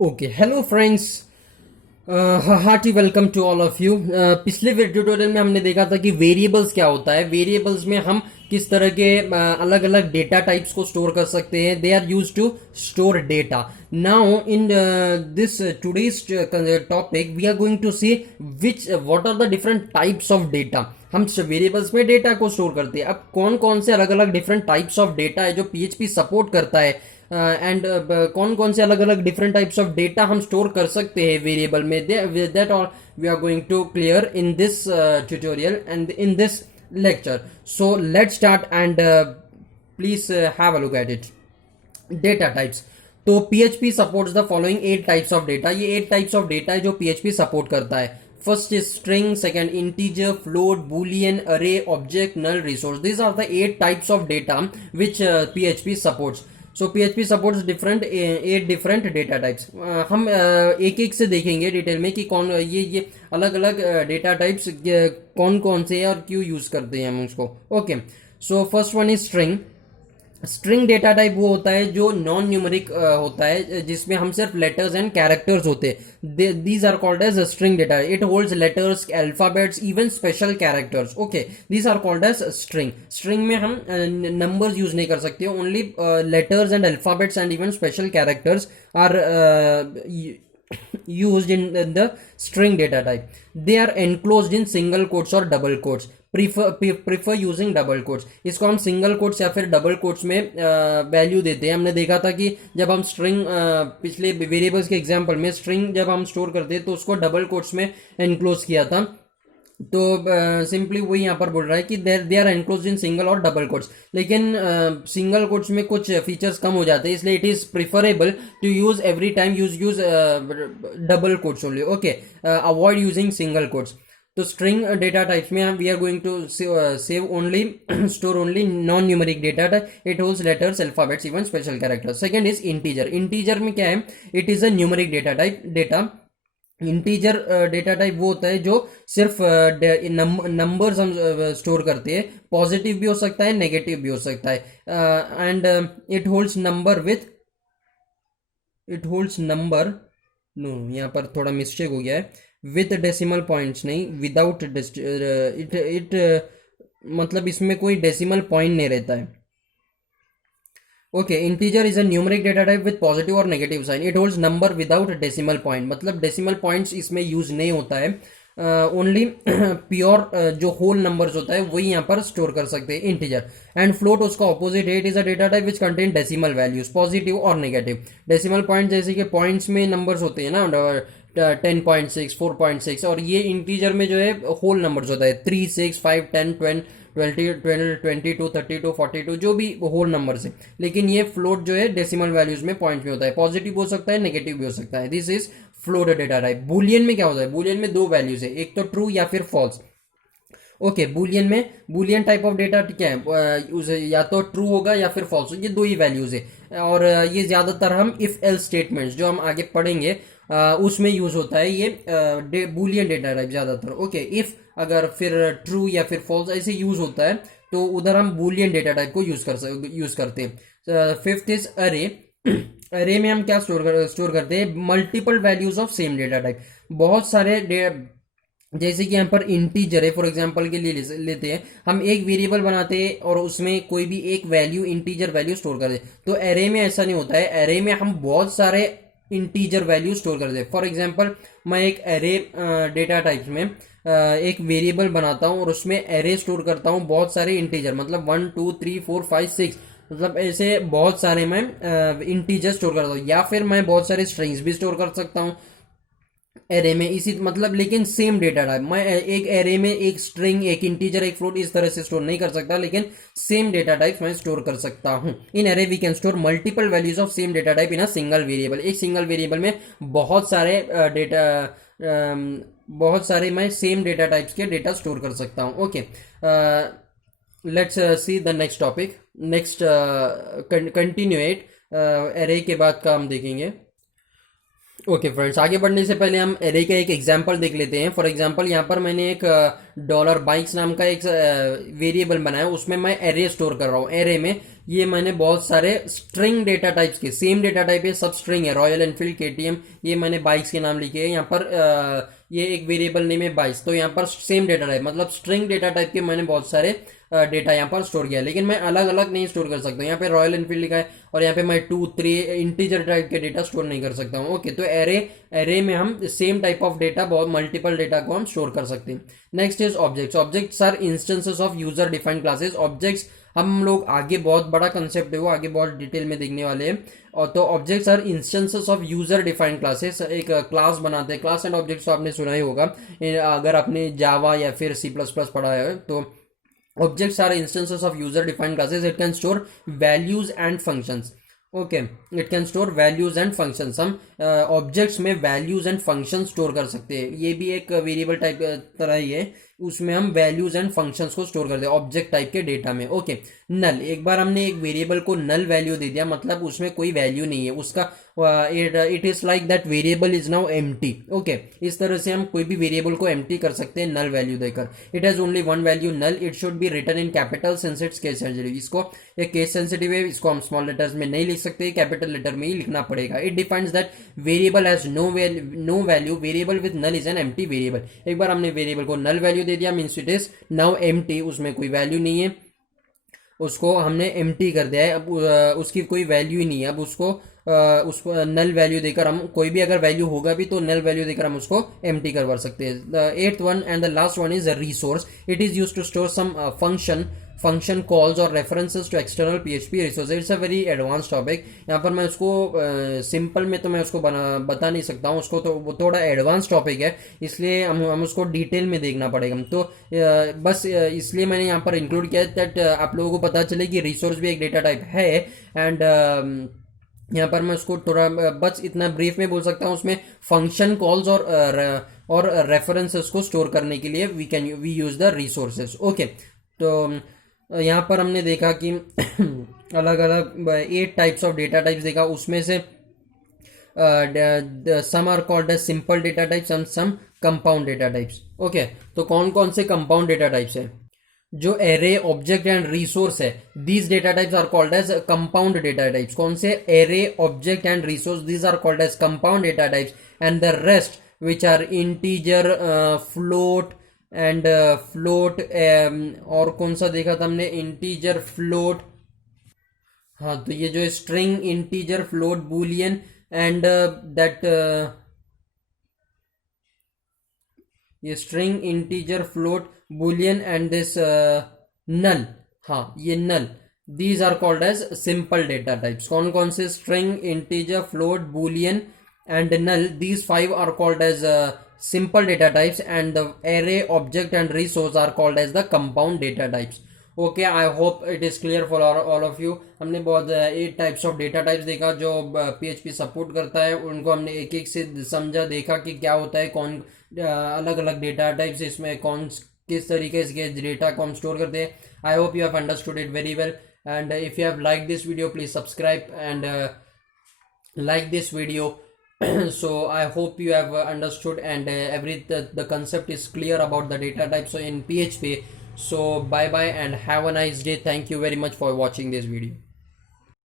Okay hello friends, hearty welcome to all of you. पिछले tutorial में हमने देखा था कि वेरिएबल्स क्या होता है। वेरिएबल्स में हम किस तरह के अलग अलग डेटा टाइप्स को स्टोर कर सकते हैं। They are use to store data. Now in this today's topic we are going to see which what are the different types of data. हम वेरिएबल्स में डेटा को स्टोर करते हैं। अब कौन कौन से अलग अलग डिफरेंट टाइप्स ऑफ डेटा है जो पीएचपी सपोर्ट करता है, एंड कौन कौन से अलग अलग डिफरेंट टाइप्स ऑफ डेटा हम स्टोर कर सकते हैं वेरिएबल में, दैट और we are going to clear in this tutorial and in this lecture. So let's start and please have a look at it. Data types. तो PHP supports the following 8 types of data. ये 8 types of data है जो PHP support करता है. First is string, second integer, float, boolean, array, object, null, resource. These are the 8 types of data which PHP supports. So PHP supports different 8 different data types. हम एक एक से देखेंगे detail में कि कौन ये अलग अलग डेटा टाइप्स कौन कौन से हैं और क्यों यूज करते हैं हम उसको। Okay, so first one is string. String data type वो होता है जो नॉन न्यूमेरिक होता है, जिसमें हम सिर्फ लेटर्स एंड कैरेक्टर्स होते हैं। These are called as string data. It holds letters, alphabets, even special characters. Okay, these are called as string. String में हम नंबर्स यूज नहीं कर सकते, only letters and alphabets and even special characters are used in the string data type. They are enclosed in single quotes or double quotes. Prefer using double quotes. इसको हम single quotes या फिर double quotes में value देते हैं। हमने देखा था कि जब हम स्ट्रिंग पिछले वेरिएबल्स के एग्जांपल में स्ट्रिंग जब हम स्टोर करते हैं तो उसको डबल कोट्स में एनक्लोज किया था। तो सिंपली वही यहाँ पर बोल रहा है कि they are enclose in single और डबल कोट्स। लेकिन सिंगल कोट्स में कुछ फीचर्स कम हो जाते हैं, इसलिए it is preferable to use every time use double quotes only. Okay, avoid using single quotes. तो स्ट्रिंग डेटा टाइप्स में हम we are going to save only store only non numeric data. It holds letters, alphabets, even special characters. Second is integer. Integer में क्या है? It is a numeric data type. Data integer data type वो होता है जो सिर्फ numbers हम store करते हैं। पॉजिटिव भी हो सकता है, नेगेटिव भी हो सकता है। And it holds number no, यहाँ पर थोड़ा मिस्टेक हो गया है। विथ डेसिमल पॉइंट्स नहीं, विदाउट इट मतलब इसमें कोई डेसिमल पॉइंट नहीं रहता है। Okay, integer is a numeric data type with positive और negative sign. It holds number without decimal point, मतलब डेसिमल पॉइंट्स इसमें यूज नहीं होता है। ओनली प्योर जो होल नंबर्स होता है वही यहाँ पर स्टोर कर सकते हैं इंटीजर। एंड फ्लोट उसका ऑपोजिट है। It is a data type which contain decimal values, positive और नेगेटिव। डेसिमल पॉइंट जैसे कि पॉइंट्स में नंबर्स होते हैं ना, 10.6, 4.6, और ये इंटीजर में जो है होल नंबर्स होता है, 3, 6, 5, 10, 12, 22, 32, 42, जो भी होल नंबर्स है। लेकिन ये फ्लोट जो है डेसिमल वैल्यूज में पॉइंट में होता है, पॉजिटिव हो सकता है, नेगेटिव भी हो सकता है। This is float data type. Boolean में क्या होता है? बुलियन में दो वैल्यूज है, एक तो ट्रू या फिर false. Okay, boolean type of data क्या है? या तो ट्रू होगा या फिर फॉल्स, ये दो ही वैल्यूज है। और ये ज्यादातर हम इफ एल्स स्टेटमेंट्स जो हम आगे पढ़ेंगे उसमें यूज होता है ये बुलियन डेटा टाइप ज्यादातर। ओके, इफ अगर फिर ट्रू या फिर फॉल्स ऐसे यूज होता है तो उधर हम बुलियन डेटा टाइप को यूज करते हैं। फिफ्थ इज अरे। अरे में हम क्या स्टोर करते हैं? Multiple values of same data type. बहुत सारे जैसे कि यहाँ पर इंटीजर है, फॉर एग्जांपल के लिए लेते हैं, हम एक वेरिएबल बनाते हैं और उसमें कोई भी एक वैल्यू, इंटीजर वैल्यू स्टोर करते हैं। तो एरे में ऐसा नहीं होता है। एरे में हम बहुत सारे इंटीजर वैल्यू स्टोर करते हैं। फॉर एग्जांपल मैं एक एरे डेटा टाइप्स में एक वेरिएबल बनाता हूँ और उसमें एरे स्टोर करता हूँ बहुत सारे इंटीजर, मतलब 1, 2, 3, 4, 5, 6, मतलब ऐसे बहुत सारे मैं इंटीजर स्टोर करता हूँ। या फिर मैं बहुत सारे स्ट्रिंग्स भी स्टोर कर सकता हूँ एरे में, इसी मतलब, लेकिन सेम डेटा टाइप। मैं एक एरे में एक स्ट्रिंग, एक इंटीजर, एक फ्लोट इस तरह से स्टोर नहीं कर सकता, लेकिन सेम डेटा टाइप मैं स्टोर कर सकता हूं। In array we can store multiple values of same data type in a single variable. एक सिंगल वेरिएबल में बहुत सारे बहुत सारे मैं सेम डेटा टाइप्स के डेटा स्टोर कर सकता हूं। Okay, let's see the next topic. Next कंटिन्यूएट एरे के बाद का हम देखेंगे। ओके फ्रेंड्स, आगे बढ़ने से पहले हम एरे का एक एग्जांपल देख लेते हैं। फॉर एग्जांपल यहाँ पर मैंने एक डॉलर बाइक्स नाम का एक वेरिएबल बनाया, उसमें मैं एरे स्टोर कर रहा हूँ। एरे में ये मैंने बहुत सारे स्ट्रिंग डेटा टाइप्स के, सेम डेटा टाइप है, सब स्ट्रिंग है, रॉयल एनफील्ड, केटीएम, ये मैंने बाइक्स के नाम लिखे हैं। यहाँ पर ये एक वेरिएबल नेम है बाइक्स, तो यहाँ पर सेम डेटा टाइप मतलब स्ट्रिंग डेटा टाइप के मैंने बहुत सारे डेटा यहाँ पर स्टोर किया, लेकिन मैं अलग अलग नहीं स्टोर कर सकता। यहाँ पे रॉयल एनफील्ड लिखा है और यहाँ पे मैं 2 3 इंटीजर टाइप के डेटा स्टोर नहीं कर सकता हूँ। ओके, तो एरे एरे में हम सेम टाइप ऑफ डेटा, बहुत मल्टीपल डेटा को हम स्टोर कर सकते हैं। Next is objects. Objects are instances of user defined classes. Objects हम लोग आगे, बहुत बड़ा कंसेप्ट है वो, आगे बहुत डिटेल में देखने वाले हैं। और तो objects are instances of user defined classes. एक क्लास बनाते हैं, क्लास एंड ऑब्जेक्ट्स तो आपने सुना ही होगा अगर आपने जावा या फिर सी प्लस प्लस पढ़ा है तो। Objects are instances of user defined classes. It can store values and functions. Okay, it can store values and functions. हम ऑब्जेक्ट्स में वैल्यूज एंड फंक्शन स्टोर कर सकते हैं। ये भी एक वेरिएबल टाइप तरह ही है, उसमें हम वैल्यूज एंड फंक्शंस को स्टोर करते हैं ऑब्जेक्ट टाइप के डेटा में। ओके, नल, एक बार हमने एक वेरिएबल को नल वैल्यू दे दिया, मतलब उसमें कोई वैल्यू नहीं है उसका, it is like that variable is now empty. Okay, इस तरह से हम कोई भी वेरिएबल को एम्प्टी कर सकते हैं नल वैल्यू देकर। It has only one value null, it should be written in capital since it's case sensitive. इसको ये केस सेंसिटिव है, इसको हम स्मॉल लेटर्स में नहीं लिख सकते, कैपिटल लेटर में ही लिखना पड़ेगा। It defines that variable has no value, variable with null is an empty variable. एक बार हमने वेरिएबल को नल वैल्यू दे दिया, means it is now empty, उसमें कोई वैल्यू नहीं है, उसको हमने एम्प्टी कर दिया है, अब उसकी कोई वैल्यू ही नहीं है। अब उसको नल वैल्यू देकर हम, कोई भी अगर वैल्यू होगा भी तो नल वैल्यू देकर हम उसको एम्प्टी करवा सकते हैं। The eighth one and the last one is a resource. It is used to store some function calls और references to external PHP resource. It's a very advance topic. यहाँ पर मैं उसको सिंपल में तो मैं उसको बता नहीं सकता हूँ, उसको तो वो थोड़ा एडवांस टॉपिक है, इसलिए हम उसको डिटेल में देखना पड़ेगा। तो बस इसलिए मैंने यहाँ पर इंक्लूड किया दैट आप लोगों को पता चले कि रिसोर्स भी एक डेटा टाइप है। एंड यहाँ पर मैं उसको थोड़ा बस इतना ब्रीफ में बोल सकता हूँ, उसमें फंक्शन कॉल्स और रेफरेंसेस को स्टोर करने के लिए we use the resources. Okay, तो यहाँ पर हमने देखा कि अलग अलग 8 टाइप्स ऑफ डेटा टाइप्स देखा, उसमें से some are called as simple data types and some compound data types. Okay, तो कौन कौन से कंपाउंड डेटा टाइप्स है? जो एरे, ऑब्जेक्ट एंड रिसोर्स है, these data types are called as compound data types. कौन से? Array, object and resource, these are called as compound data types. And the rest which are integer, float and float, और कौन सा देखा था हमने? Integer, float, हाँ, तो ये जो string, integer, float, boolean and that, ये string, integer, float, boolean and this null, हाँ ये null, these are called as simple data types. कौन कौन से? String, integer, float, boolean and null, these 5 are called as simple data types, and the array, object and resource are called as the compound data types. Okay, I hope it is clear for all of you. हमने बहुत 8 types of data types देखा जो PHP support करता है, उनको हमने एक एक से समझा, देखा कि क्या होता है, कौन अलग अलग डेटा टाइप्स, इसमें कौन किस तरीके से डेटा को हम स्टोर करते हैं। I hope you have understood it very well, and if you have like this video please subscribe and like this video. So I hope you have understood, and the concept is clear about the data types in PHP. So bye bye and have a nice day. Thank you very much for watching this video.